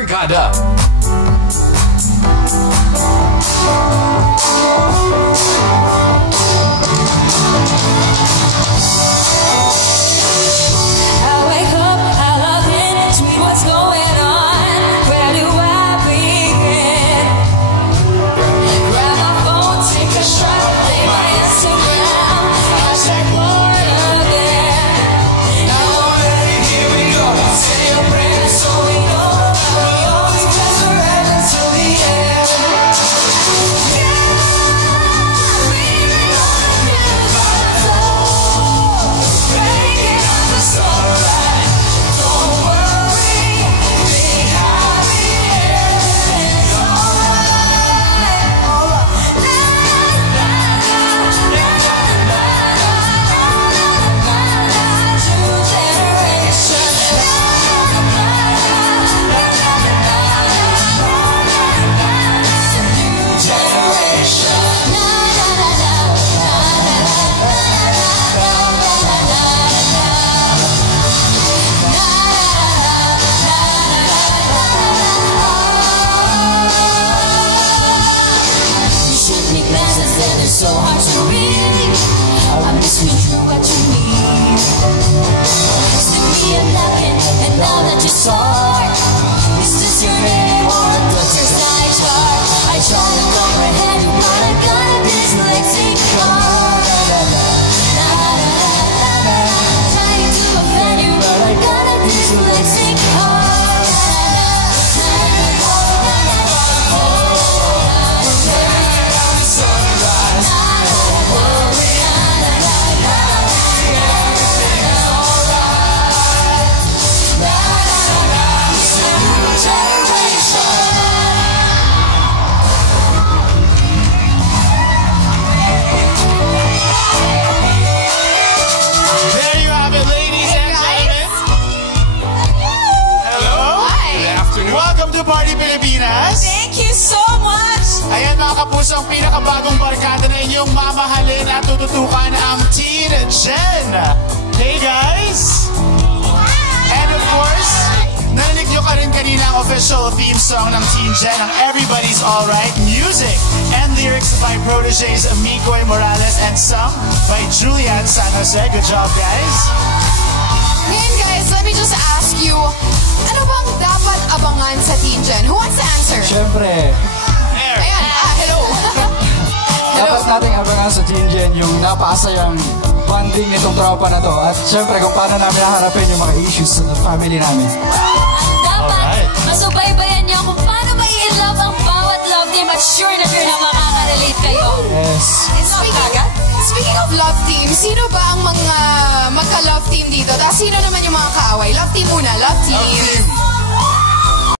Brigada. So hard to read. I'm listening to what you need. Slip me a napkin, and now that you saw it, is this your name or a doctor's eye chart? I try to comprehend, but I got a dyslexic heart. Trying to offend you, but I got a dyslexic heart. Party Pilipinas. Thank you so much. Ayan mga kapuso, ang pinakabagong barkada na inyong mamahalin at tututukan ang Teen Gen. Hey guys! And of course, narinig nyo ka rin kanina ang official theme song ng Teen Gen, ang Everybody's Alright. Music and lyrics by proteges Mikoy Morales and sung by Julian San Jose. Good job guys! Ngayon guys, let me just ask you, ano bang dapat abangan sa Teen Gen? Who wants to answer? Siyempre, ayan, hello. dapat nating abangan sa Teen Gen yung napakasayang bonding nitong tropa na to. At siyempre kung paano namin haharapin yung mga issues sa family namin. Dapat masubaybayan niyo kung paano mai-inlove ang bawat love team at sure na makaka-relate kayo. Yes. Speaking of love team, sino ba ang mga magka-love team dito? Tapos sino naman yung mga kaaway? Love team muna, love team.